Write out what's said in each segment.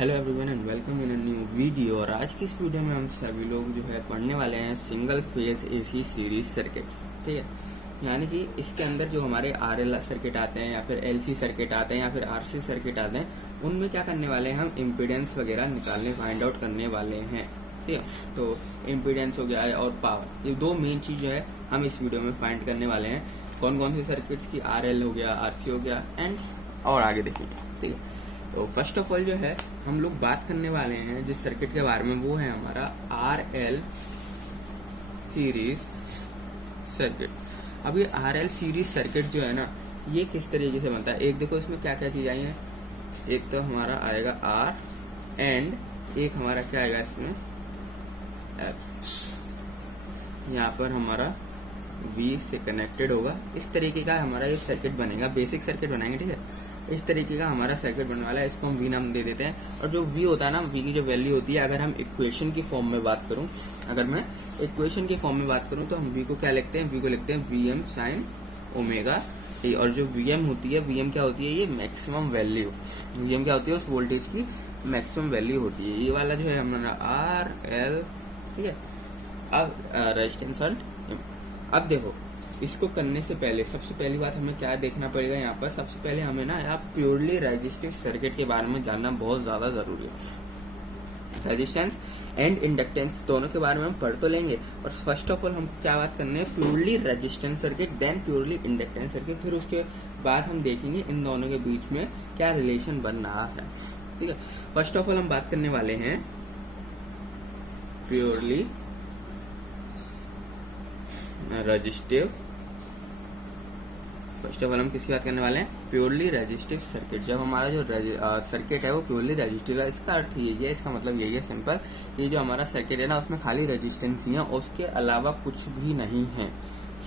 Hello everyone and welcome in a new video. और आज की इस वीडियो में हम सभी लोग जो है पढ़ने वाले हैं single phase AC series circuit. ठीक है, यानी कि इसके अंदर जो हमारे आरएल सर्किट आते हैं या फिर एलसी सर्किट आते हैं या फिर आरसी सर्किट आते हैं, उनमें क्या करने वाले हैं, हम इम्पीडेंस वगैरह निकालने फाइंड आउट करने वाले हैं। ठीक है, तो इम्पीडेंस हो गया है और पावर, ये दो मेन चीज़ जो है हम इस वीडियो में फाइंड करने वाले हैं। कौन कौन से सर्किट्स की, आरएल हो गया, आरसी हो गया एंड और आगे देखेंगे। ठीक है, तो फर्स्ट ऑफ ऑल जो है हम लोग बात करने वाले हैं जिस सर्किट के बारे में, वो है हमारा आर एल सीरीज सर्किट। अब ये आर एल सीरीज सर्किट जो है ना, ये किस तरीके से बनता है, एक देखो इसमें क्या क्या चीज आई है। एक तो हमारा आएगा आर एंड एक हमारा क्या आएगा इसमें एफ। यहाँ पर हमारा V से कनेक्टेड होगा। इस तरीके का हमारा ये सर्किट बनेगा, बेसिक सर्किट बनाएंगे। ठीक है, इस तरीके का हमारा सर्किट बनने वाला है। इसको हम V नाम दे देते हैं। और जो V होता है ना, V की जो वैल्यू होती है, अगर हम इक्वेशन की फॉर्म में बात करूं, अगर मैं इक्वेशन की फॉर्म में बात करूं तो हम V को क्या लिखते हैं, V को लिखते हैं Vm साइन ओमेगा टी। और जो Vm होती है, Vm क्या होती है, ये मैक्सिमम वैल्यू, Vm क्या होती है, उस वोल्टेज की मैक्सिमम वैल्यू होती है। ये वाला जो है हमारा आर एल। ठीक है, अब रेजिस्टेंस। अब देखो, इसको करने से पहले सबसे पहली बात हमें क्या देखना पड़ेगा, यहाँ पर सबसे पहले हमें ना यहाँ प्योरली रेजिस्टिव सर्किट के बारे में जानना बहुत ज़्यादा ज़रूरी है। रेजिस्टेंस एंड इंडक्टेंस दोनों के बारे में हम पढ़ तो लेंगे, और फर्स्ट ऑफ ऑल हम क्या बात करने हैं, purely resistance circuit, then purely inductance circuit. फिर उसके बाद हम देखेंगे इन दोनों के बीच में क्या रिलेशन बन रहा है। ठीक है, फर्स्ट ऑफ ऑल हम बात करने वाले हैं purely resistive. First of all हम किसकी बात करने वाले हैं, प्योरली रेजिस्टिव सर्किट। जब हमारा जो सर्किट है वो प्योरली रेजिस्टिव है, इसका अर्थ यही है, इसका मतलब यही है सिंपल, ये जो हमारा सर्किट है ना, उसमें खाली रेजिस्टेंस ही है, उसके अलावा कुछ भी नहीं है।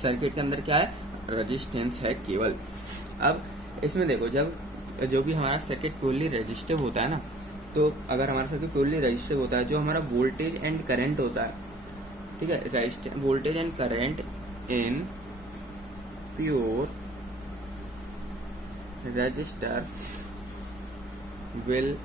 सर्किट के अंदर क्या है, रेजिस्टेंस है केवल। अब इसमें देखो, जब जो भी हमारा सर्किट प्योरली रेजिस्टिव होता है ना, तो अगर हमारा सर्किट प्योरली रेजिस्टिव होता है, जो हमारा वोल्टेज एंड करंट होता है, ठीक है, voltage and current in pure resistor will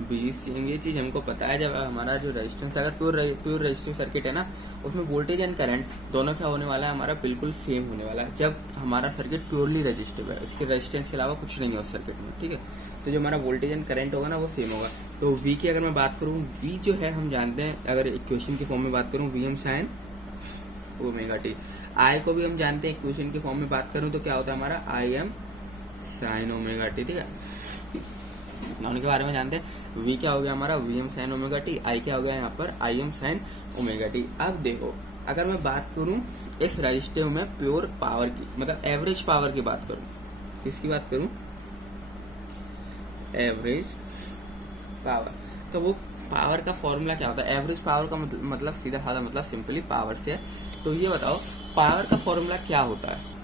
be same. ये चीज हमको पता है, जब हमारा जो रेजिस्टेंस, अगर प्योर रेजिस्टिव सर्किट है ना, उसमें वोल्टेज एंड करंट दोनों क्या होने वाला है, हमारा बिल्कुल सेम होने वाला है। जब हमारा सर्किट प्योरली रेजिस्टिव है, इसके रेजिस्टेंस के अलावा कुछ नहीं है उस सर्किट में। ठीक है, तो जो हमारा वोल्टेज एंड करंट होगा ना, वो सेम होगा। तो V की अगर मैं बात करूँ, V जो है हम जानते हैं, अगर इक्वेशन की फॉर्म में बात करूँ, Vm sign omega T. I को भी हम जानते हैं, इक्वेशन की फॉर्म में बात करूँ तो क्या होता है हमारा Im साइन ओमेगा टी। ठीक है, दोनों के बारे में जानते हैं। V क्या हो गया हमारा, Vm sign omega T. I क्या हो गया यहाँ पर, Im साइन ओमेगा टी। अब देखो, अगर मैं बात करूँ इस रजिस्टिव में प्योर पावर की, मतलब एवरेज पावर की बात करूँ, किसकी बात करूँ, एवरेज पावर, तो वो पावर का फॉर्मूला क्या होता है, एवरेज पावर का मतलब सीधा साधा मतलब सिंपली पावर से है। तो ये बताओ पावर का फॉर्मूला क्या होता है।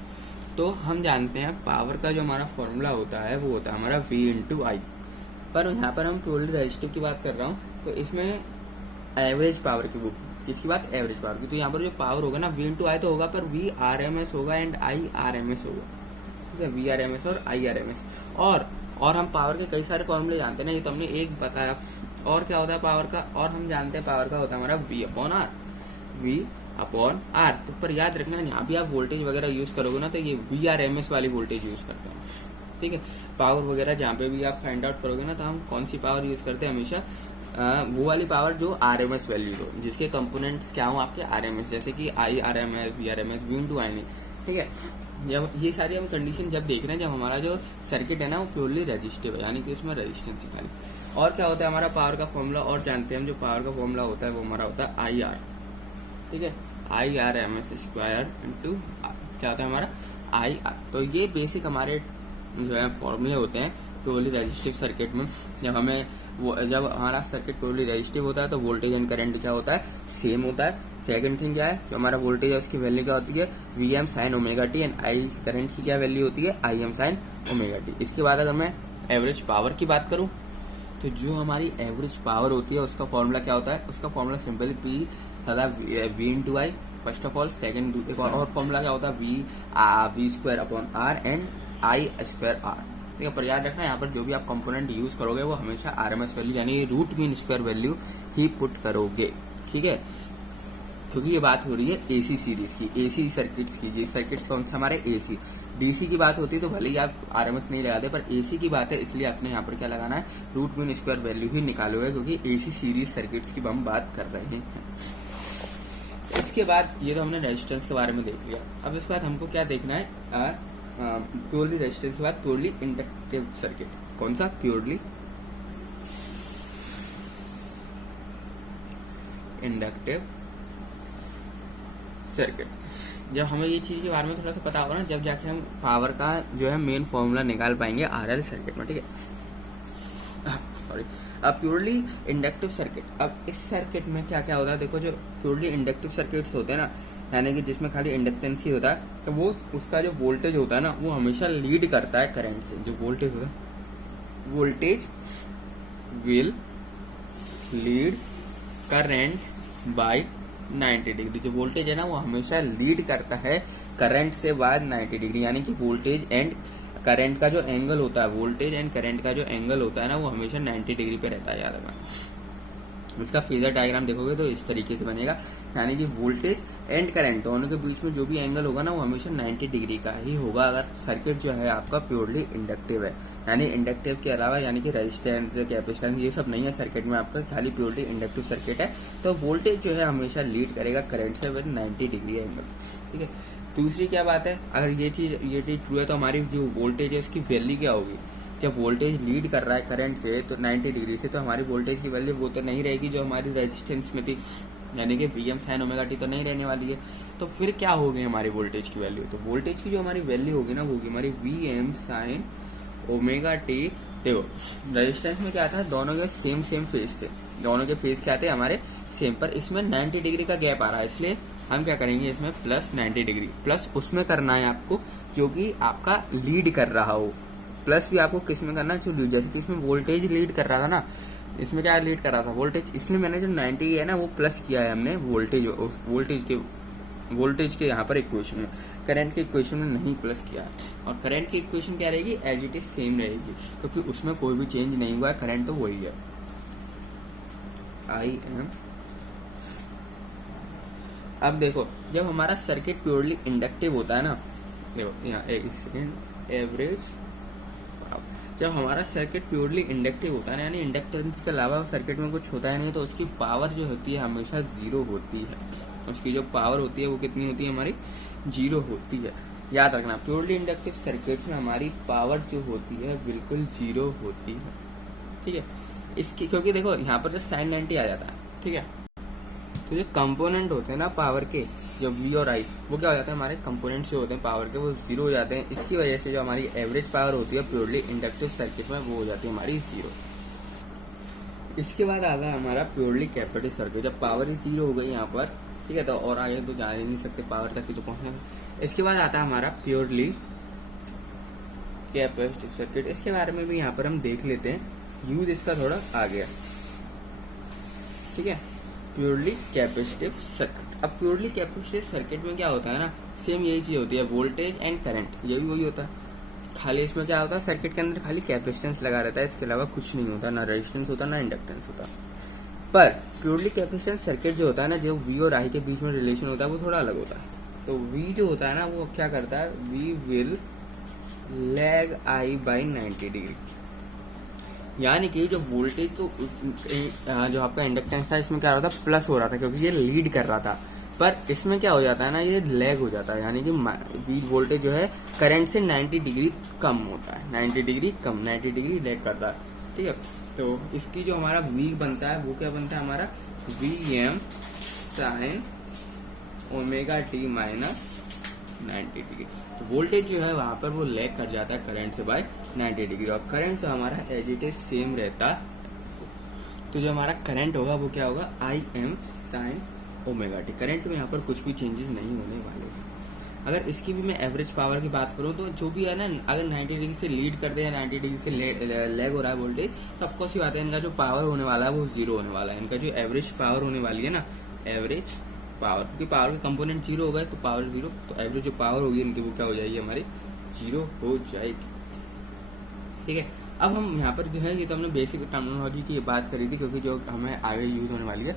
तो हम जानते हैं पावर का जो हमारा फॉर्मूला होता है वो होता है हमारा V इंटू आई। पर यहाँ पर हम प्योरली रेजिस्टिव की बात कर रहा हूँ, तो इसमें एवरेज पावर की, वो किसकी बात, एवरेज पावर की। तो यहाँ पर जो पावर होगा ना, V इंटू आई तो होगा, पर V RMS होगा एंड I RMS होगा। ठीक है, V RMS और I RMS। और हम पावर के कई सारे फॉर्मूले जानते हैं ना, ये तो हमने एक बताया। और क्या होता है पावर का, और हम जानते हैं पावर का होता है हमारा V upon R, V upon R. तो पर याद रखना, यहाँ भी आप वोल्टेज वगैरह यूज करोगे ना, तो ये VRMS वाली वोल्टेज यूज करते हैं। ठीक है, पावर वगैरह जहाँ पे भी आप फाइंड आउट करोगे ना, तो हम कौन सी पावर यूज करते हैं हमेशा, वो वाली पावर जो RMS वैल्यू हो, जिसके कंपोनेंट्स क्या हो आपके RMS, जैसे कि I RMS, V RMS, V into I नहीं। ठीक है, जब ये सारी हम कंडीशन जब देख रहे हैं, जब हमारा जो सर्किट है ना वो प्योरली रेजिस्टिव है, यानी कि उसमें रेजिस्टेंस ही खाली। और क्या होता है हमारा पावर का फॉर्मूला, और जानते हैं हम, जो पावर का फॉर्मूला होता है वो हमारा होता है IR। ठीक है, IRMS स्क्वायर इंटू क्या होता है हमारा IR। तो ये बेसिक हमारे जो है फॉर्मूले होते हैं प्योरली रेजिस्टिव सर्किट में। जब हमारा सर्किट प्योरली रेजिस्टिव होता है तो वोल्टेज एंड करंट क्या होता है, सेम होता है। सेकंड थिंग क्या है, जो हमारा वोल्टेज है उसकी वैल्यू क्या होती है, Vm sign omega T, and I current की क्या वैल्यू होती है, Im साइन ओमेगा टी। इसके बाद अगर मैं एवरेज पावर की बात करूं, तो जो हमारी एवरेज पावर होती है उसका फॉर्मूला क्या होता है, उसका फॉर्मूला सिंपली P तथा V into I first of all. Second एक और फॉर्मूला क्या होता है, V square upon R and I square R. ठीक है। पर याद रखना यहाँ पर जो भी आप कंपोनेंट यूज करोगे वो हमेशा आरएमएस वैल्यू यानी रूट मीन स्क्वायर वैल्यू ही पुट करोगे, ठीक है। क्योंकि ये बात हो रही है एसी सीरीज की, एसी सर्किट्स की। ये सर्किट्स कौन से हमारे एसी, डीसी की बात होती है तो भले ही आप आरएमएस नहीं लगाते, पर एसी की बात है इसलिए आपने यहाँ पर क्या लगाना है, रूट मीन स्क्वायर वैल्यू ही निकालोगे, क्योंकि एसी सीरीज सर्किट्स की हम बात कर रहे हैं। इसके बाद ये तो हमने रेजिस्टेंस के बारे में देख लिया। अब इसके बाद हमको क्या देखना है, प्योरली रेजिस्टेंस के बाद प्योरली इंडक्टिव सर्किट। कौन सा, प्योरली इंडक्टिव सर्किट। जब हमें ये चीज के बारे में थोड़ा सा पता होगा ना, जब जाके हम पावर का जो है मेन फॉर्मूला निकाल पाएंगे आरएल सर्किट में, ठीक है। सॉरी। अब प्योरली इंडक्टिव सर्किट, अब इस सर्किट में क्या क्या होता है, देखो जो प्योरली इंडक्टिव सर्किट्स होते हैं ना, यानी कि जिसमें खाली इंडक्टेंस ही होता है, तो वो उसका जो वोल्टेज होता है ना वो हमेशा लीड करता है करंट से। जो वोल्टेज होता है, voltage will lead current by 90 degree. जो वोल्टेज है ना वो हमेशा लीड करता है करंट से बाय 90 डिग्री, यानी कि वोल्टेज एंड करंट का जो एंगल होता है, वोल्टेज एंड करंट का जो एंगल होता है ना वो हमेशा 90 डिग्री पे रहता है। याद रखना। इसका फेजर डायग्राम देखोगे तो इस तरीके से बनेगा, यानी कि वोल्टेज एंड करंट दोनों के बीच में जो भी एंगल होगा ना वो हमेशा 90 डिग्री का ही होगा, अगर सर्किट जो है आपका प्योरली इंडक्टिव है। यानी इंडक्टिव के अलावा यानी कि रेजिस्टेंस, कैपेसिटेंस ये सब नहीं है सर्किट में, आपका खाली प्योरली इंडक्टिव सर्किट है, तो वोल्टेज जो है हमेशा लीड करेगा करंट से विद 90 डिग्री एंगल, ठीक है। दूसरी क्या बात है, अगर ये चीज ट्रू है तो हमारी जो वोल्टेज है उसकी वैल्यू क्या होगी। जब वोल्टेज लीड कर रहा है करंट से तो 90 डिग्री से, तो हमारी वोल्टेज की वैल्यू वो तो नहीं रहेगी जो हमारी रेजिस्टेंस में थी, यानी कि Vm sin ओमेगा टी तो नहीं रहने वाली है। तो फिर क्या होगी हमारी वोल्टेज की वैल्यू, तो वोल्टेज की जो हमारी वैल्यू होगी ना वो होगी हमारी Vm sin ओमेगा टी। देखो रेजिस्टेंस में क्या था, दोनों के सेम फेज थे, दोनों के फेज क्या थे हमारे सेम, पर इसमें 90 डिग्री का गैप आ रहा है, इसलिए हम क्या करेंगे इसमें प्लस 90 डिग्री, प्लस उसमें करना है आपको जो कि आपका लीड कर रहा हो, प्लस भी आपको किस में करना है, जो लीड, जैसे कि इसमें वोल्टेज लीड कर रहा था ना, इसमें क्या लीड कर रहा था वोल्टेज, इसलिए मैंने जो 90 है ना वो प्लस किया है हमने वोल्टेज के यहाँ पर इक्वेशन में, करंट के इक्वेशन में नहीं प्लस किया है। और करंट की इक्वेशन क्या रहेगी, एज इट इज सेम रहेगी, क्योंकि उसमें कोई भी चेंज नहीं हुआ है, करंट तो वही है। IM। अब देखो जब हमारा सर्किट प्योरली इंडक्टिव होता है ना, देखो यहाँ एक सेकेंड, एवरेज, जब हमारा सर्किट प्योरली इंडक्टिव होता है ना, यानी इंडक्टेंस के अलावा सर्किट में कुछ होता है नहीं, तो उसकी पावर जो होती है हमेशा जीरो होती है। उसकी जो पावर होती है वो कितनी होती है हमारी, जीरो होती है। याद रखना प्योरली इंडक्टिव सर्किट में हमारी पावर जो होती है बिल्कुल जीरो होती है, ठीक है। इसकी क्योंकि देखो यहाँ पर जो साइन 90 आ जाता है, ठीक है, तो जो कंपोनेंट होते हैं ना पावर के, जो V और I, वो क्या हो जाते हैं हमारे कंपोनेंट्स जो होते हैं पावर के वो जीरो हो जाते हैं। इसकी वजह से जो हमारी एवरेज पावर होती है प्योरली इंडक्टिव सर्किट में वो हो जाती है हमारी जीरो। इसके बाद आता है हमारा प्योरली कैपेसिटिव सर्किट, जब पावर ही जीरो हो गई यहाँ पर, ठीक है, तो और आगे तो जा ही नहीं सकते पावर तक जो पहुंचना है। इसके बाद आता है हमारा प्योरली कैपेसिटिव सर्किट, इसके बारे में भी यहाँ पर हम देख लेते हैं, यूज इसका थोड़ा आ गया, ठीक है। प्योरली कैपेसिटिव सर्किट, अब प्योरली कैपेसिटिव सर्किट में क्या होता है ना, सेम यही चीज होती है, वोल्टेज एंड करंट, ये भी वही होता है, खाली इसमें क्या होता है सर्किट के अंदर खाली कैपेसिटेंस लगा रहता है, इसके अलावा कुछ नहीं होता, ना रेजिस्टेंस होता ना इंडक्टेंस होता। पर प्योरली कैपेसिटेंस सर्किट जो होता है ना, जो V और I के बीच में रिलेशन होता है वो थोड़ा अलग होता है। तो V जो होता है ना वो क्या करता है, V will lag I by 90 degree, यानी कि जो वोल्टेज तो जो आपका इंडक्टेंस था इसमें क्या हो रहा था, प्लस हो रहा था क्योंकि ये लीड कर रहा था, पर इसमें क्या हो जाता है ना, ये लैग हो जाता है, यानी कि वोल्टेज जो है करंट से 90 डिग्री कम होता है, 90 डिग्री कम, 90 डिग्री लैग करता है, ठीक है। तो इसकी जो हमारा V बनता है वो क्या बनता है हमारा, Vm sin omega T minus 90 degree. Voltage जो है वहां पर वो लैग कर जाता है करंट से बाय 90 डिग्री, और करंट तो हमारा एज इट इज सेम रहता है। तो जो हमारा करंट होगा वो क्या होगा, Im sin omega T. Current में यहाँ पर कुछ भी चेंजेस नहीं होने वाले हैं। अगर इसकी भी मैं एवरेज पावर की बात करूँ तो जो भी है ना, अगर 90 डिग्री से लीड कर दे या 90 डिग्री से लैग हो रहा है वोल्टेज, तो ऑफकोर्स ये बात है इनका जो पावर होने वाला है वो जीरो होने वाला है। इनका जो एवरेज पावर होने वाली है ना, एवरेज पावर, क्योंकि पावर के कंपोनेंट जीरो हो गए तो पावर जीरो, तो एवरेज जो पावर होगी इनकी वो क्या हो जाएगी हमारी, जीरो हो जाएगी। ठीक है। अब हम यहाँ पर जो है, ये तो हमने बेसिक टर्मिनोलॉजी की बात करी थी क्योंकि जो हमें आगे यूज होने वाली है,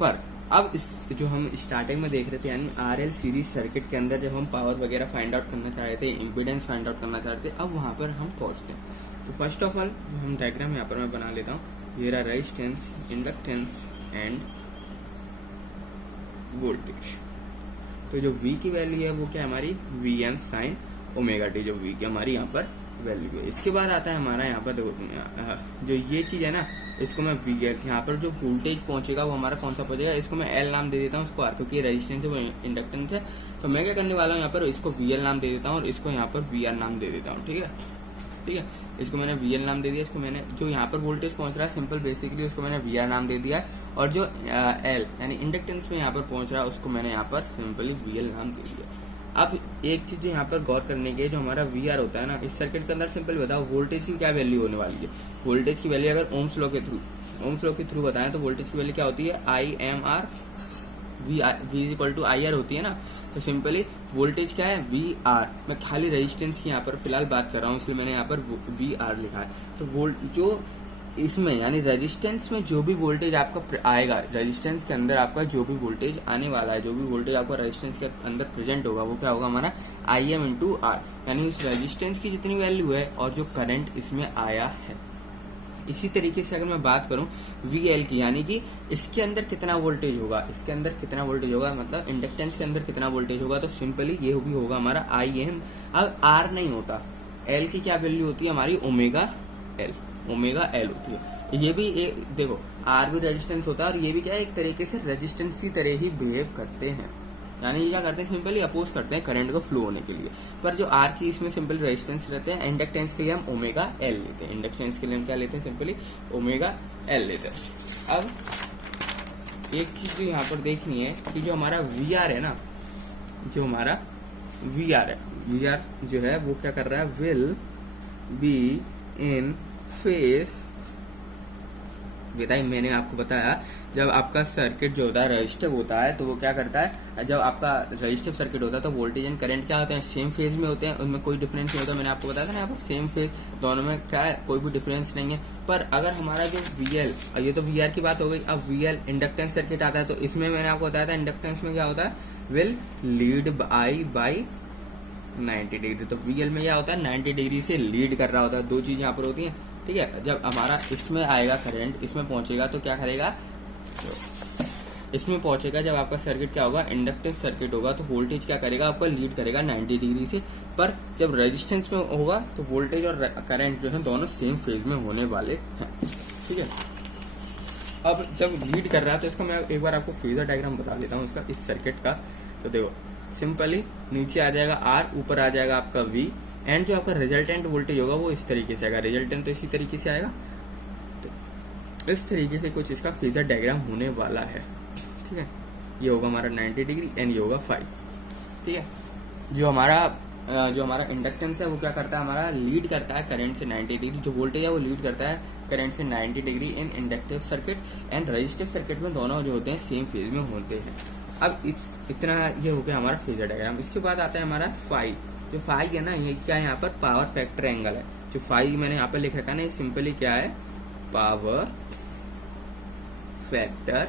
पर अब इस जो हम स्टार्टिंग में देख रहे थे यानी आरएल सीरीज सर्किट के अंदर जब हम पावर वगैरह फाइंड आउट करना चाह रहे थे, इम्पीडेंस फाइंड आउट करना चाह रहे थे, अब वहाँ पर हम पहुँचते हैं। तो फर्स्ट ऑफ ऑल हम डायग्राम यहाँ पर मैं बना लेता हूँ। ये रहा रेजिस्टेंस, इंडक्टेंस एंड वोल्टेज। तो जो V की वैल्यू है वो क्या है हमारी Vm साइन ओमेगा टी, जो V की हमारी यहाँ पर वैल्यू है। इसके बाद आता है हमारा यहाँ पर जो ये चीज़ है ना, इसको मैं VL, यहाँ पर जो वोल्टेज पहुंचेगा वो हमारा कौन सा पहुंचेगा, इसको मैं L नाम दे देता हूँ, उसको R, क्योंकि रेजिस्टेंस है वो इंडक्टेंस है। तो मैं क्या करने वाला हूँ यहाँ पर, इसको VL नाम दे देता हूँ और इसको यहाँ पर VR नाम दे देता हूँ। ठीक है, ठीक है, इसको मैंने VL नाम दे दिया। इसको मैंने जो यहाँ पर वोल्टेज पहुंच रहा है सिंपल बेसिकली उसको मैंने VR नाम दे दिया, और जो L यानी इंडक्टेंस में यहाँ पर पहुंच रहा है उसको मैंने यहाँ पर सिंपली VL नाम दे दिया। अब एक चीज यहाँ पर गौर करने की है, जो हमारा VR होता है ना इस सर्किट के अंदर, सिंपल बताओ वोल्टेज की क्या वैल्यू होने वाली है। वोल्टेज की वैल्यू अगर ओम्स लॉ के थ्रू बताएं तो वोल्टेज की वैल्यू क्या होती है, IMR V equal to IR होती है ना। तो सिंपली वोल्टेज क्या है, VR। मैं खाली रेजिस्टेंस की यहाँ पर फिलहाल बात कर रहा हूँ, इसलिए मैंने यहाँ पर VR लिखा है। तो जो इसमें यानी रेजिस्टेंस में जो भी वोल्टेज आपका आएगा, रेजिस्टेंस के अंदर आपका जो भी वोल्टेज आने वाला है, जो भी वोल्टेज आपका रेजिस्टेंस के अंदर प्रेजेंट होगा वो क्या होगा हमारा IM इंटू R, यानी उस रेजिस्टेंस की जितनी वैल्यू है और जो करंट इसमें आया है। इसी तरीके से अगर मैं बात करूं VL की, यानी कि इसके अंदर कितना वोल्टेज होगा, इसके अंदर कितना वोल्टेज होगा मतलब इंडक्टेंस के अंदर कितना वोल्टेज होगा, तो सिंपली ये भी होगा हमारा IM। अब R नहीं होता, L की क्या वैल्यू होती है हमारी ओमेगा L होती है। ये भी एक देखो, R भी रेजिस्टेंस होता है और ये भी क्या है एक तरीके से रेजिस्टेंस की तरह ही बिहेव करते हैं, यानी ये क्या करते हैं सिंपली अपोज करते हैं करंट को फ्लो होने के लिए। पर जो R की इसमें सिंपल रेजिस्टेंस रहते हैं, इंडक्टेंस के लिए हम ओमेगा L लेते हैं, इंडक्टेंस के लिए हम क्या लेते हैं सिंपली ओमेगा L लेते हैं। अब एक चीज जो यहाँ पर देखनी है कि जो हमारा VR है ना, जो हमारा VR है, VR जो है वो क्या कर रहा है, will be in phase with. मैंने आपको बताया जब आपका सर्किट जो होता है रजिस्टिव होता है तो वो क्या करता है, जब आपका रजिस्टिव सर्किट होता है तो वोल्टेज एंड करंट क्या होते हैं, सेम फेज में होते हैं, उनमें कोई डिफरेंस नहीं होता। मैंने आपको बताया था ना यहाँ पर सेम फेज, दोनों में क्या है कोई भी डिफरेंस नहीं है। पर अगर हमारा जो VL, ये तो VR की बात हो गई, अब VL इंडक्टेंस सर्किट आता है तो इसमें मैंने आपको बताया था इंडक्टेंस में क्या होता है, विल लीड बाई 90 डिग्री। तो VL में क्या होता है 90 डिग्री से लीड कर रहा होता है। दो चीज यहाँ पर होती है, ठीक है। जब हमारा इसमें आएगा करंट, इसमें पहुंचेगा तो क्या करेगा, तो इसमें पहुंचेगा जब आपका सर्किट क्या होगा, इंडक्टेंस सर्किट होगा, तो वोल्टेज क्या करेगा आपका लीड करेगा 90 डिग्री से। पर जब रेजिस्टेंस में होगा तो वोल्टेज और करंट जो है दोनों सेम फेज में होने वाले हैं, ठीक है। अब जब लीड कर रहा है तो इसका मैं एक बार आपको फेजर डायग्राम बता देता हूँ इसका, इस सर्किट का। तो देखो सिंपली नीचे आ जाएगा R, ऊपर आ जाएगा आपका V, एंड जो आपका रिजल्टेंट वोल्टेज होगा वो इस तरीके से आएगा, रिजल्टेंट तो इसी तरीके से आएगा। तो इस तरीके से कुछ इसका फेजर डायग्राम होने वाला है, ठीक है। ये होगा हमारा 90 डिग्री एंड ये होगा 5, ठीक है। जो हमारा इंडक्टेंस है वो क्या करता है, हमारा लीड करता है करंट से 90 डिग्री, जो वोल्टेज है वो लीड करता है करंट से 90 degree in inductive circuit and resistive circuit में, दोनों जो होते हैं सेम फेज में होते हैं। अब इतना ये हो गया हमारा फेजर डायग्राम। इसके बाद आता है हमारा फाई। जो फाई है ना, ये क्या है यहाँ पर पावर फैक्टर एंगल है। जो फाई मैंने यहाँ पर लिख रखा है ना, ये सिंपली क्या है, पावर फैक्टर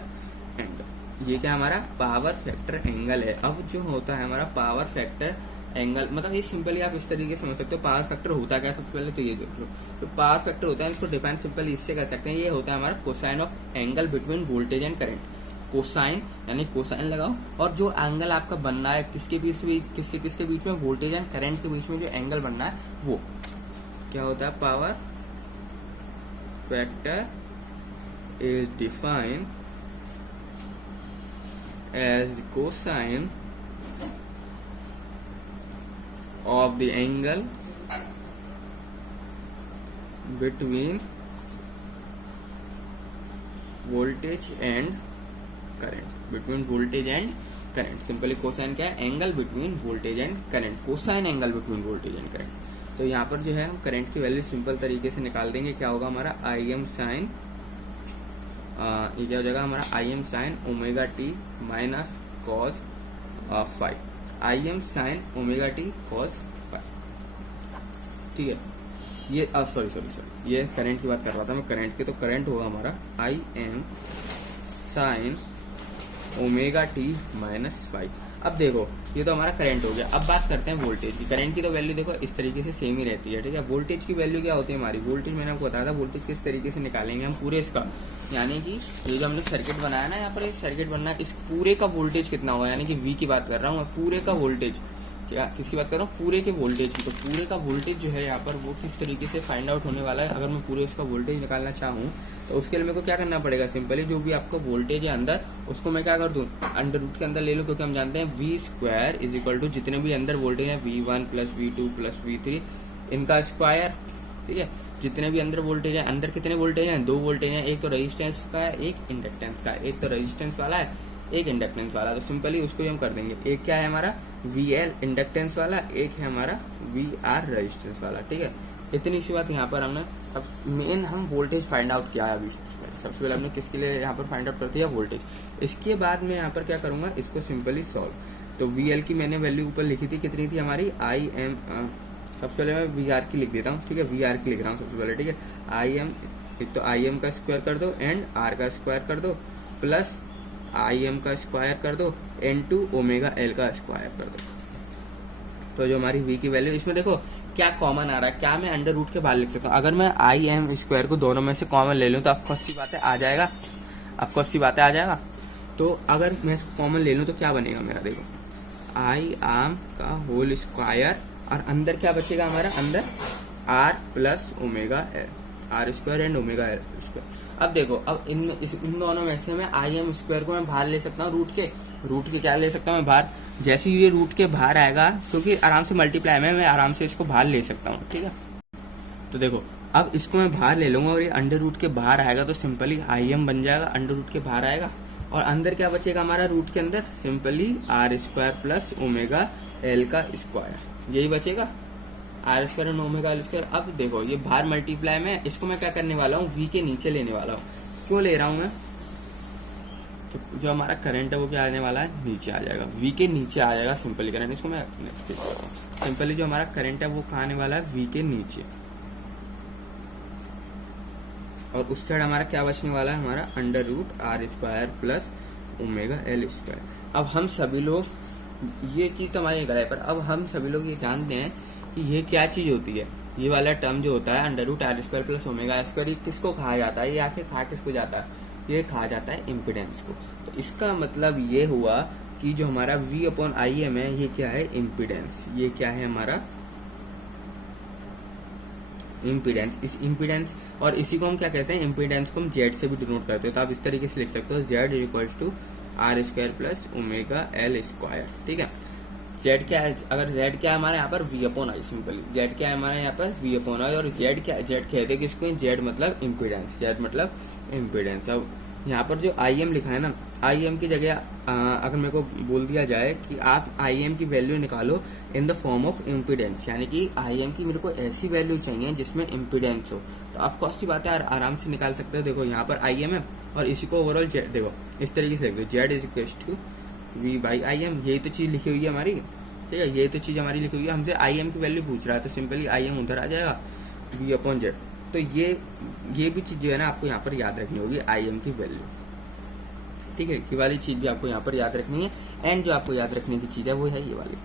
एंगल। ये क्या हमारा पावर फैक्टर एंगल है। अब जो होता है हमारा पावर फैक्टर एंगल, मतलब ये सिंपली आप इस तरीके से समझ सकते हो। पावर फैक्टर होता क्या, सबसे पहले तो ये देख लो। तो पावर फैक्टर होता है, इसको डिफाइन सिंपली इससे कर सकते हैं, ये होता है हमारा cosine of angle between voltage and current. Cosine यानी कोसाइन लगाओ, और जो एंगल आपका बनना है किसके बीच में, वोल्टेज एंड करंट के बीच में जो एंगल बनना है वो क्या होता है, power factor is defined as cosine of the angle between voltage and current, between voltage and current। Simply cosine क्या है, angle between voltage and current, cosine angle between voltage and current. तो यहाँ पर जो है हम करंट की value simple तरीके से निकाल देंगे। क्या होगा हमारा Im साइन, ये क्या हो जाएगा हमारा Im sign omega T minus cos five, Im sign omega T cos five, ठीक है। ये सॉरी ये करंट की बात कर रहा था मैं, करंट की। तो करंट होगा हमारा आई M sine omega T minus five. अब देखो ये तो हमारा करंट हो गया। अब बात करते हैं वोल्टेज की। करंट की तो वैल्यू देखो इस तरीके से सेम ही रहती है, ठीक है। वोल्टेज की वैल्यू क्या होती है हमारी? वोल्टेज मैंने आपको बताया था, वोल्टेज किस तरीके से निकालेंगे हम पूरे इसका, यानी कि ये जो हमने सर्किट बनाया ना, यहाँ पर एक सर्किट बनना है, इस पूरे का वोल्टेज कितना होगा, यानी कि वी की बात कर रहा हूँ मैं, पूरे का वोल्टेज। क्या किसकी बात कर रहा हूँ? पूरे के वोल्टेज की। तो पूरे का वोल्टेज जो है यहाँ पर वो किस तरीके से फाइंड आउट होने वाला है, अगर मैं पूरे इसका वोल्टेज निकालना चाहूँ तो उसके लिए मेरे को क्या करना पड़ेगा? सिंपली जो भी आपका वोल्टेज है अंदर, उसको मैं क्या कर दूँ, अंडर रूट के अंदर ले लूँ, क्योंकि हम जानते हैं V square is equal to जितने भी अंदर वोल्टेज है V1 plus V2 plus V3 इनका स्क्वायर, ठीक है। जितने भी अंदर वोल्टेज है, अंदर कितने वोल्टेज हैं? 2 वोल्टेज हैं, एक तो रेजिस्टेंस का है, एक इंडक्टेंस का है। एक तो रेजिस्टेंस वाला है, एक इंडक्टेंस वाला। तो सिंपली उसको हम कर देंगे, एक क्या है हमारा VL इंडक्टेंस वाला, एक है हमारा VR रेजिस्टेंस वाला, ठीक है। इतनी सी बात यहाँ पर हमने। अब मेन हम वोल्टेज फाइंड आउट किया है अभी। सबसे पहले हमने किसके लिए यहाँ पर फाइंड आउट कर दिया? वोल्टेज। इसके बाद मैं यहाँ पर क्या करूँगा, इसको सिंपली सॉल्व। तो VL की मैंने वैल्यू ऊपर लिखी थी, कितनी थी हमारी? IM। सबसे पहले मैं VR की लिख देता हूँ, ठीक है। VR की लिख रहा हूँ सबसे पहले, ठीक है। IM, एक तो IM का स्क्वायर कर दो एंड R का स्क्वायर कर दो, प्लस IM का स्क्वायर कर दो इनटू ओमेगा L का स्क्वायर कर दो। तो जो हमारी V की वैल्यू, इसमें देखो क्या कॉमन आ रहा है, क्या मैं अंडर रूट के बाहर लिख सकता हूँ? अगर मैं IM स्क्वायर को दोनों में से कॉमन ले लूँ तो आपको 80 बातें आ जाएगा, आपको 80 बातें आ जाएगा। तो अगर मैं इसको कॉमन ले लूँ तो क्या बनेगा मेरा? देखो IM का होल स्क्वायर, और अंदर क्या बचेगा हमारा? अंदर R plus omega L, R square and omega L square. अब देखो, अब इन दोनों में से मैं IM स्क्वायर को मैं बाहर ले सकता हूँ, रूट के क्या ले सकता हूँ मैं बाहर? जैसे ये रूट के बाहर आएगा, क्योंकि आराम से मल्टीप्लाई में मैं आराम से इसको बाहर ले सकता हूँ, ठीक है। तो देखो अब इसको मैं बाहर ले लूंगा और ये अंडर रूट के बाहर आएगा, तो सिंपली IM बन जाएगा, अंडर रूट के बाहर आएगा। और अंदर क्या बचेगा हमारा रूट के अंदर? Simply R square plus omega L का स्क्वायर, यही बचेगा, R square and omega L square. अब देखो ये बाहर मल्टीप्लाई में, इसको मैं क्या करने वाला हूँ? V के नीचे लेने वाला हूँ। क्यों ले रहा हूँ मैं? तो जो हमारा करंट है वो क्या आने वाला है? नीचे आ जाएगा, V के नीचे आ जाएगा सिंपली करंट। इसको मैं सिंपली जो हमारा करंट है वो कहाँ आने वाला है? V के नीचे। और उस साइड हमारा क्या बचने वाला है? हमारा under root R square plus omega L square. अब हम सभी लोग, ये चीज़ तो हमारी निकल है, पर अब हम सभी लोग ये जानते हैं कि ये क्या चीज़ होती है। ये वाला टर्म जो होता है under root R square plus omega square, ये किसको कहा जाता है? ये आखिर कहा किसको जाता है? ये कहा जाता है इम्पिडेंस को। तो इसका मतलब ये हुआ कि जो हमारा V/IM है ये क्या है? इम्पिडेंस। ये क्या है हमारा? इम्पिडेंस। इस इम्पिडेंस, और इसी को हम क्या कहते हैं? इम्पिडेंस को हम Z से भी डिनोट करते हो। तो आप इस तरीके से लिख सकते हो, Z equals to R square plus omega L square, ठीक है। Z क्या है? अगर Z क्या है हमारे यहाँ पर? V/I। सिंपली Z क्या है हमारे यहाँ पर? V/I। और Z क्या? Z कहते हैं किसको? Z मतलब इम्पिडेंस, Z मतलब इम्पिडेंस। अब यहाँ पर जो IM लिखा है ना, IM की जगह अगर मेरे को बोल दिया जाए कि आप IM की वैल्यू निकालो in the form of impedance, यानी कि IM की मेरे को ऐसी वैल्यू चाहिए जिसमें इम्पिडेंस हो, तो ऑफ कोर्स की बात है, आराम से निकाल सकते हो। देखो यहाँ पर IM है और इसी को ओवरऑल देखो इस तरीके से लिख दो, Z is equal to V/IM। यही तो चीज़ लिखी हुई है हमारी, ठीक है। यही तो चीज़ हमारी लिखी हुई है। हमसे IM की वैल्यू पूछ रहा है, तो सिंपली IM उधर आ जाएगा, V/Z। तो ये भी चीज़ जो है ना आपको यहाँ पर याद रखनी होगी, IM की वैल्यू, ठीक है। ये वाली चीज़ भी आपको यहाँ पर याद रखनी है। एंड जो आपको याद रखने की चीज़ है वो है ये वाली,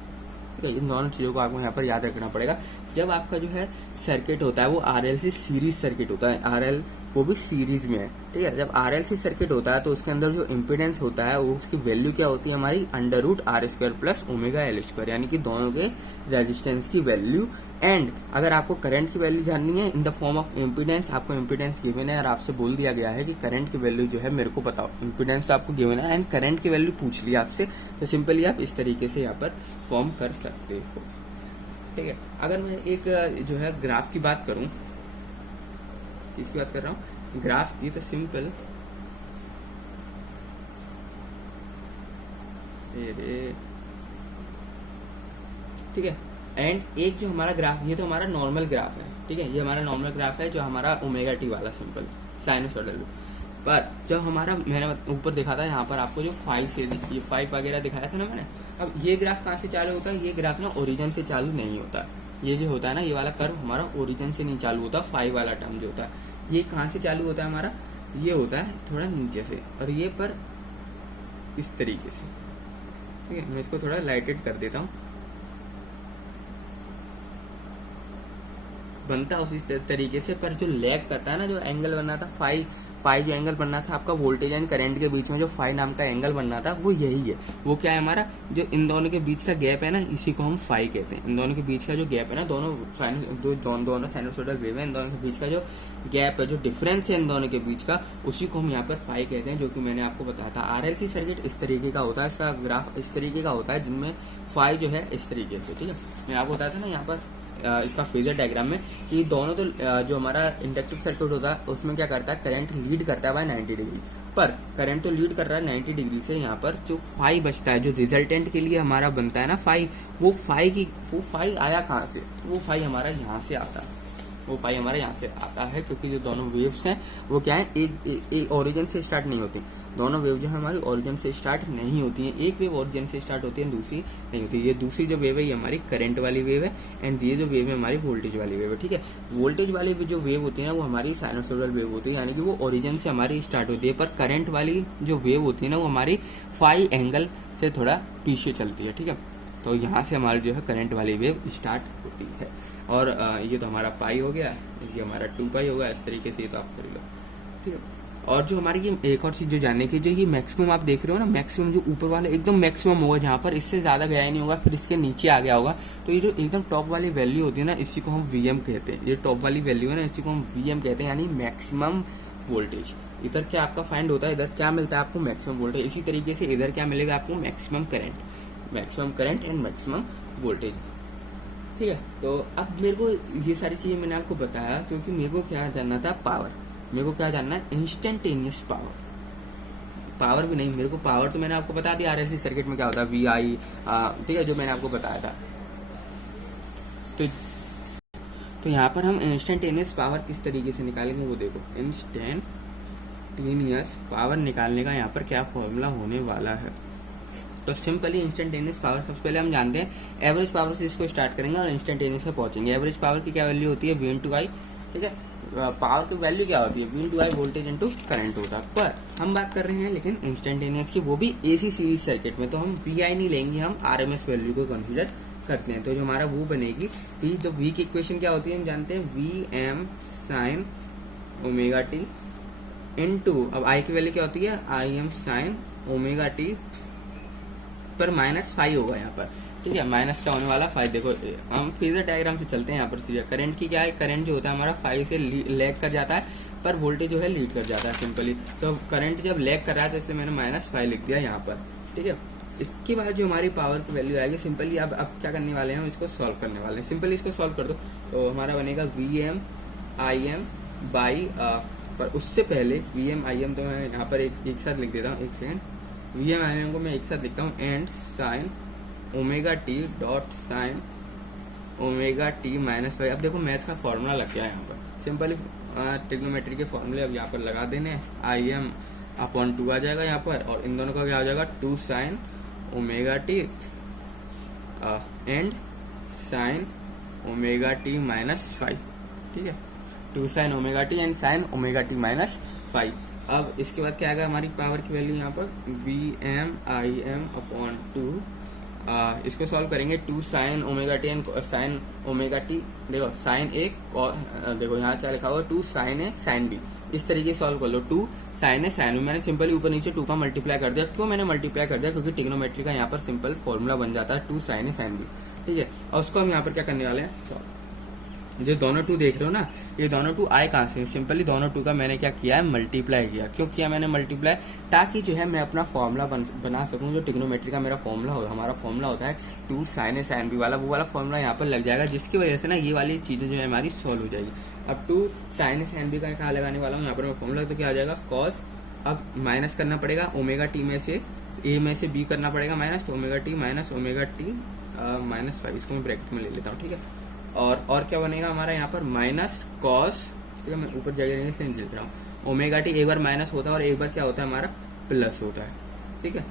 ठीक है। इन दोनों चीज़ों को आपको यहाँ पर याद रखना पड़ेगा। जब आपका जो है सर्किट होता है वो RL से सीरीज सर्किट होता है, RL वो भी सीरीज में है, ठीक है। जब RL से सर्किट होता है तो उसके अंदर जो इम्पिडेंस होता है वो उसकी वैल्यू क्या होती है हमारी? Under root R square plus omega L square, यानी कि दोनों के रेजिस्टेंस की वैल्यू। एंड अगर आपको करंट की वैल्यू जाननी है in the form of impedance, आपको इम्पिडेंस गिवन है और आपसे बोल दिया गया है कि करंट की वैल्यू जो है मेरे को बताओ। इम्पिडेंस तो आपको गिवन है एंड करंट की वैल्यू पूछ लिया आपसे, तो सिंपली आप इस तरीके से यहाँ पर फॉर्म कर सकते हो, ठीक है। अगर मैं एक जो है ग्राफ की बात करूं, किसकी बात कर रहा हूं? ग्राफ की। तो सिंपल ठीक है। एंड एक जो हमारा ग्राफ, ये तो हमारा नॉर्मल ग्राफ है, ठीक है। ये हमारा नॉर्मल ग्राफ है जो हमारा ओमेगा टी वाला सिंपल साइनसॉइडल। पर जब हमारा, मैंने ऊपर दिखा था यहाँ पर आपको जो 5 से ये 5 वगैरह दिखाया था ना मैंने। अब ये ग्राफ कहाँ से चालू होता है? ये ग्राफ ना ओरिजिन से चालू नहीं होता, ये जो होता है ना, ये वाला कर्व हमारा ओरिजिन से नहीं चालू होता, फाइव वाला टर्म जो होता है ये कहाँ से चालू होता है हमारा, ये होता है थोड़ा नीचे से, और ये पर इस तरीके से। ठीक है, मैं इसको थोड़ा लाइटेड कर देता हूँ। बनता उसी तरीके से, पर जो लैग करता है ना, जो एंगल बनना था फाइव फाइव जो एंगल बनना था आपका वोल्टेज एंड करंट के बीच में, जो फाइव नाम का एंगल बनना था वो यही है। वो क्या है हमारा, जो इन दोनों के बीच का गैप है ना, इसी को हम फाइव कहते हैं। इन दोनों के बीच का जो गैप है ना, दोनों साइनसोइडल वेव है, इन दोनों के बीच का जो गैप है, जो डिफरेंस है इन दोनों के बीच का, उसी को हम यहाँ पर फाइव कहते हैं। जो कि मैंने आपको बताया था आरएलसी सर्किट इस तरीके का होता है, इसका ग्राफ इस तरीके का होता है, जिनमें फाइव जो है इस तरीके से। ठीक है, मैं आपको बताया था ना यहाँ पर इसका फेजर डायग्राम में कि दोनों तो जो हमारा इंडक्टिव सर्किट होता है उसमें क्या करता है, करंट लीड करता है बाय 90 डिग्री, पर करंट तो लीड कर रहा है 90 डिग्री से। यहाँ पर जो फाइव बचता है, जो रिजल्टेंट के लिए हमारा बनता है ना फाइव, वो फाइव आया कहाँ से, वो फाइव हमारा यहाँ से आता है, वो फाइव हमारे यहाँ से आता है, क्योंकि जो दोनों वेव्स हैं वो क्या है, एक ओरिजिन से स्टार्ट नहीं होती। दोनों वेव जो है हमारी ओरिजिन से स्टार्ट नहीं होती है, एक वेव ओरिजिन से स्टार्ट होती है, दूसरी नहीं होती। ये दूसरी जो वेव है ये हमारी करंट वाली वेव है, एंड ये जो वेव है हमारी वोल्टेज वाली वेव है। ठीक है, वोल्टेज वाली जो वेव होती है ना वो हमारी साइनसोइडल वेव होती है, यानी कि वो ओरिजिन से हमारी स्टार्ट होती है, पर करंट वाली जो वेव होती है ना वो हमारी फाइव एंगल से थोड़ा पीछे चलती है। ठीक है, तो यहाँ से हमारी जो है करंट वाली वेव स्टार्ट होती है। और ये तो हमारा पाई हो गया, ये हमारा 2 पाई होगा, इस तरीके से ये तो आप कर लो। ठीक है, और जो हमारी ये एक और चीज़ जो जानने की, जो ये मैक्सिमम आप देख रहे हो ना, मैक्सिमम जो ऊपर वाला एकदम मैक्सिमम होगा, जहाँ पर इससे ज़्यादा गया ही नहीं होगा, फिर इसके नीचे आ गया होगा, तो ये जो एकदम टॉप वाली वैल्यू होती है ना, इसी को हम वीएम कहते हैं। ये टॉप वाली वैल्यू है ना, इसी को हम वीएम कहते हैं, यानी मैक्सिमम वोल्टेज। इधर क्या आपका फाइंड होता है, इधर क्या मिलता है आपको, मैक्सिमम वोल्टेज। इसी तरीके से इधर क्या मिलेगा आपको, maximum current and maximum voltage. ठीक है, तो अब मेरे को ये सारी चीज़ें मैंने आपको बताया क्योंकि मेरे को क्या जानना था, पावर। मेरे को क्या जानना है, इंस्टेंटेनियस पावर भी नहीं, मेरे को पावर तो मैंने आपको बता दिया आरएलसी सर्किट में क्या होता है, वी आई। ठीक है, जो मैंने आपको बताया था। तो यहाँ पर हम इंस्टेंटेनियस पावर किस तरीके से निकालेंगे वो देखो। इंस्टेंटेनियस पावर निकालने का यहाँ पर क्या फॉर्मूला होने वाला है, तो सिंपली इंस्टेंटेनियस पावर सबसे पहले हम जानते हैं एवरेज पावर से इसको स्टार्ट करेंगे और इंस्टेंटेनियस पे पहुंचेंगे। एवरेज पावर की क्या वैल्यू होती है, वी इंटू आई। ठीक है, पावर की वैल्यू क्या होती है, V into I, voltage into current होता है। पर हम बात कर रहे हैं लेकिन इंस्टेंटेनियस की, वो भी एसी सीरीज सर्किट में, तो हम वी आई नहीं लेंगे, हम आरएमएस वैल्यू को कंसिडर करते हैं। तो जो हमारा वो बनेगी वी, तो वी की इक्वेशन क्या होती है हम जानते हैं, V M sine omega T into, अब आई की वैल्यू क्या होती है, I M sine omega T पर -5 होगा यहाँ पर। ठीक है, माइनस का होने वाला 5। देखो हम फेजर डायग्राम से चलते हैं यहाँ पर सीधा। करंट की क्या है, करंट जो होता है हमारा 5 से लैग कर जाता है, पर वोल्टेज जो है लीड कर जाता है सिंपली। तो करंट जब लैग कर रहा है तो इसलिए मैंने -5 लिख दिया यहाँ पर। ठीक है, इसके बाद जो हमारी पावर की वैल्यू आएगी सिंपली, अब क्या करने वाले हैं हम, इसको सॉल्व करने वाले हैं। सिंपली इसको सॉल्व कर दो तो हमारा बनेगा V M I M by, पर उससे पहले वी एम आई एम तो मैं यहाँ पर एक साथ लिख देता हूँ, एक second. V M I M को मैं एक साथ लिखता हूँ, and sine omega T dot sine omega T -5। अब देखो मैथ का फॉर्मूला लग गया है यहाँ पर, सिंपली ट्रिग्नोमेट्री के फॉर्मूले अब यहाँ पर लगा देने। आई एम अपॉन 2 आ जाएगा यहाँ पर, और इन दोनों का क्या हो जाएगा, 2 sine omega T and sine omega T -5। ठीक है, 2 sine omega T and sine omega T -5। अब इसके बाद क्या आएगा हमारी पावर की वैल्यू यहाँ पर, V M I M upon 2, इसको सॉल्व करेंगे 2 sine omega T and sine omega T. देखो साइन ए, देखो यहाँ क्या लिखा हुआ, 2 साइन ए साइन बी, इस तरीके से सॉल्व कर लो। 2 साइन ए साइन बी, मैंने सिंपली ऊपर नीचे 2 का मल्टीप्लाई कर दिया। क्यों मैंने मल्टीप्लाई कर दिया, क्योंकि ट्रिग्नोमेट्री का यहाँ पर सिंपल फॉर्मूला बन जाता है 2 साइन ए साइन बी। ठीक है, और उसको हम यहाँ पर क्या करने वाले हैं, सॉल्व। जो दोनों 2 देख रहे हो ना, ये दोनों 2 आए कहाँ से, सिंपली दोनों 2 का मैंने क्या किया है, मल्टीप्लाई किया। क्यों किया मैंने मल्टीप्लाई, ताकि जो है मैं अपना फॉर्मूला बना सकूं। जो ट्रिग्नोमेट्री का मेरा फॉर्मूला होगा, हमारा फॉर्मूला होता है 2 साइन ए साइन बी वाला, वो वाला फॉर्मूला यहाँ पर लग जाएगा, जिसकी वजह से ना ये वाली चीज़ें जो है हमारी सॉल्व हो जाएगी। अब 2 साइन ए साइन बी का कहाँ लगाने वाला हूँ, यहाँ पर मैं फॉर्मूला, तो क्या आ जाएगा, कॉस, अब माइनस करना पड़ेगा ओमेगा टी में से, ए में से बी करना पड़ेगा माइनस, तो omega T minus omega T -5, इसको मैं ब्रैकेट में ले लेता हूँ। ठीक है, और क्या बनेगा हमारा यहाँ पर, माइनस कॉस। ठीक है, मैं ऊपर जगह नहीं इसलिए लिख रहा हूँ। ओमेगा टी एक बार माइनस होता है और एक बार क्या होता है हमारा प्लस होता है। ठीक है,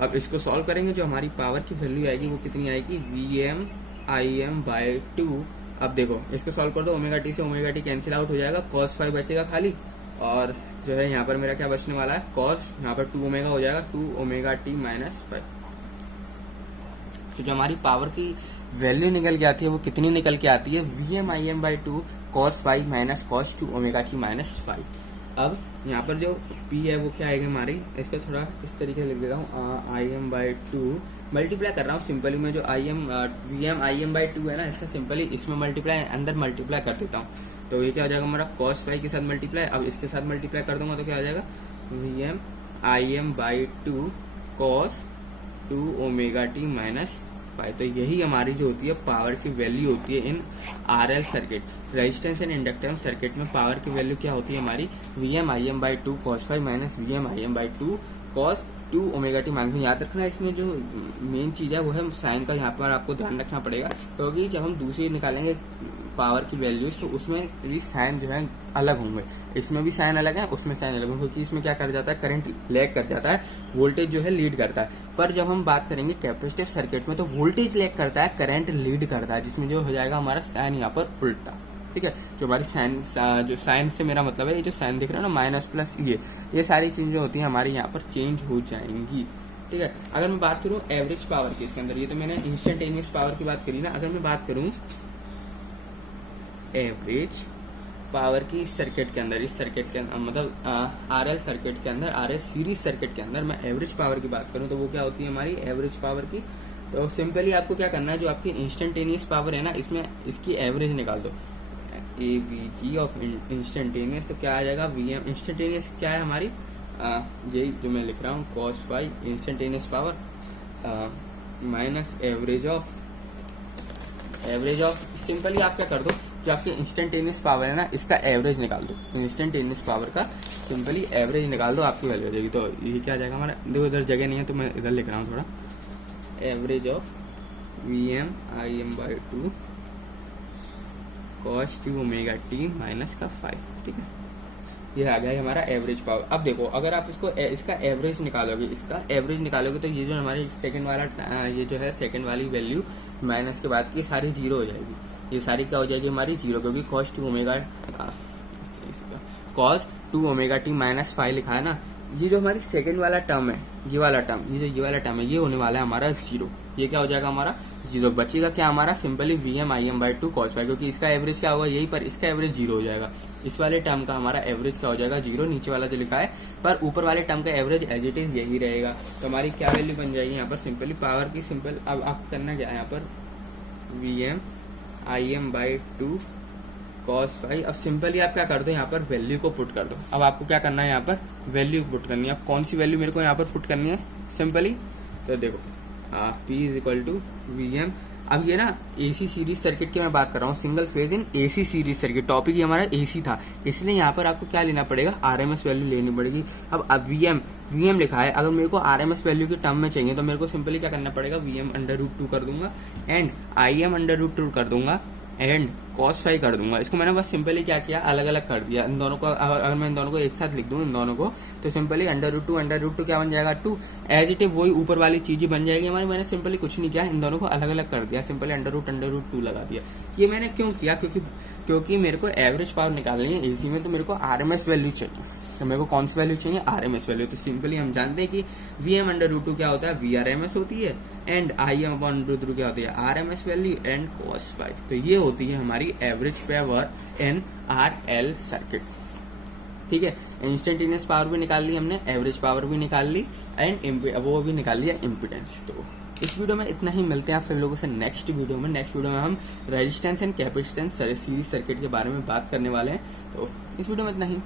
अब इसको सॉल्व करेंगे, जो हमारी पावर की वैल्यू आएगी वो कितनी आएगी, वी एम Im/2। अब देखो इसको सॉल्व कर दो, ओमेगा टी से ओमेगा टी कैंसिल आउट हो जाएगा, cos फाई बचेगा खाली, और जो है यहाँ पर मेरा क्या बचने वाला है, cos, यहाँ पर 2 ओमेगा हो जाएगा, 2 ओमेगा टी माइनस फाइव। तो जो हमारी पावर की वैल्यू निकल के आती है वो कितनी निकल के आती है, Vm/2 cos phi minus cos 2 omega T minus five. अब यहाँ पर जो P है वो क्या आएगा हमारी, इसको थोड़ा इस तरीके से लिख देता हूँ, Im/2 मल्टीप्लाई कर रहा हूँ सिंपली मैं, जो Vm/2 है ना, इसका सिंपली इसमें मल्टीप्लाई, अंदर मल्टीप्लाई कर देता हूँ, तो ये क्या हो जाएगा हमारा cos फाई के साथ मल्टीप्लाई, अब इसके साथ मल्टीप्लाई कर दूंगा तो क्या हो जाएगा, Vm/2 cos 2 omega T minus five. तो यही हमारी जो होती है पावर की वैल्यू होती है in RL circuit, resistance and inductance circuit में पावर की वैल्यू क्या होती है हमारी, Vm/2 cos 5 minus Vm/2 cos 2 omega T minus. याद रखना इसमें जो मेन चीज़ है वो है साइन का, यहाँ पर आपको ध्यान रखना पड़ेगा, क्योंकि जब हम दूसरी निकालेंगे पावर की वैल्यूज तो उसमें भी साइन जो है अलग होंगे, इसमें भी साइन अलग है, उसमें साइन अलग होंगे, क्योंकि इसमें क्या कर जाता है, करंट लैग कर जाता है, वोल्टेज जो है लीड करता है। पर जब हम बात करेंगे कैपेसिटिव सर्किट में तो वोल्टेज लैग करता है, करंट लीड करता है, जिसमें जो हो जाएगा हमारा साइन यहाँ पर उल्टा। ठीक है, जो हमारी साइन, जो साइन से मेरा मतलब है ये जो साइन दिख रहा है ना, माइनस प्लस ये सारी चीजें जो होती हैं हमारी यहाँ पर चेंज हो जाएंगी। ठीक है, अगर मैं बात करूँ एवरेज पावर की इसके अंदर, ये तो मैंने इंस्टेंटेनियस पावर की बात करी ना, अगर मैं बात करूँ एवरेज पावर की इस सर्किट के अंदर, इस सर्किट के अंदर मतलब आरएल सर्किट के अंदर, आरएल सीरीज सर्किट के अंदर मैं एवरेज पावर की बात करूं तो वो क्या होती है हमारी एवरेज पावर की। तो सिंपली आपको क्या करना है, जो आपकी इंस्टेंटेनियस पावर है ना, इसमें इसकी एवरेज निकाल दो, AVG ऑफ इंस्टेंटेनियस, तो क्या आ जाएगा Vm। इंस्टेंटेनियस क्या है हमारी, यही जो मैं लिख रहा हूँ cos phi instantaneous power minus average of simply आप क्या कर दो, जो आपकी इंस्टेंटेनियस पावर है ना इसका एवरेज निकाल दो, इंस्टेंटेनियस पावर का सिंपली एवरेज निकाल दो, आपकी वैल्यू हो जाएगी। तो ये क्या आ जाएगा हमारा, देखो इधर जगह नहीं है तो मैं इधर लिख रहा हूँ थोड़ा, average of Vm/2 cos 2 omega T minus का 5। ठीक है, ये आ गया हमारा एवरेज पावर। अब देखो अगर आप इसका एवरेज निकालोगे तो ये जो हमारी सेकंड वाला ये जो है सेकंड वाली वैल्यू माइनस के बाद की सारी जीरो हो जाएगी, ये सारी क्या हो जाएगी हमारी जीरो, क्योंकि cos 2 ओमेगा टी माइनस 5 लिखा है ना, ये जो हमारी सेकंड वाला टर्म है, ये वाला टर्म है ये होने वाला है हमारा जीरो, ये क्या हो जाएगा हमारा जीरो। बचेगा क्या हमारा, सिंपली Vm/2 cos 5, क्योंकि इसका एवरेज क्या होगा यही, पर इसका एवरेज जीरो हो जाएगा, इस वाले टर्म का हमारा एवरेज क्या हो जाएगा जीरो, नीचे वाला जो लिखा है, पर ऊपर वाले टर्म का एवरेज एज इट इज यही रहेगा। तो हमारी क्या वैल्यू बन जाएगी यहाँ पर, सिंपली पावर की सिंपल, अब आपको करना क्या है यहाँ पर Vm/2 cos 5। अब सिंपली आप क्या कर दो, यहाँ पर वैल्यू को पुट कर दो। अब आपको क्या करना है, यहाँ पर वैल्यू पुट करनी है। अब कौन सी वैल्यू मेरे को यहाँ पर पुट करनी है, सिंपली तो देखो P = Vm। अब ये ना AC सीरीज सर्किट की मैं बात कर रहा हूँ, single phase in AC series circuit, topic ही हमारा AC था, इसलिए यहाँ पर आपको क्या लेना पड़ेगा, RMS वैल्यू लेनी पड़ेगी। अब Vm लिखा है, अगर मेरे को RMS वैल्यू के टर्म में चाहिए तो मेरे को सिंपली क्या करना पड़ेगा, Vm/2 कर दूंगा एंड Im/2 कर दूंगा एंड cos 5 कर दूंगा। इसको मैंने बस सिंपली क्या किया, अलग अलग कर दिया इन दोनों को। अगर मैं इन दोनों को एक साथ लिख दूं इन दोनों को, तो सिंपली √2 क्या बन जाएगा 2, एज इट इज वही ऊपर वाली चीज बन जाएगी हमारी। मैंने सिंपली कुछ नहीं किया, इन दोनों को अलग अलग कर दिया, सिंपली √2 लगा दिया। ये मैंने क्यों किया, क्योंकि मेरे को एवरेज पावर निकालनी है एसी में, तो मेरे को RMS वैल्यू चाहिए। तो मेरे को कौन सी वैल्यू चाहिए, RMS वैल्यू। तो सिंपली हम जानते हैं कि Vm/2 क्या होता है, VRMS होती है, एंड Im/√2 क्या होती है, RMS वैल्यू एंड cos 5। तो ये होती है हमारी average power in RL circuit. ठीक है, इंस्टेंटेनियस पावर भी निकाल ली हमने, एवरेज पावर भी निकाल ली एंड वो भी निकाल लिया इम्पिडेंस। तो इस वीडियो में इतना ही, मिलते हैं आप सभी लोगों से नेक्स्ट वीडियो में हम resistance and capacitance series circuit के बारे में बात करने वाले हैं। तो इस वीडियो में इतना ही।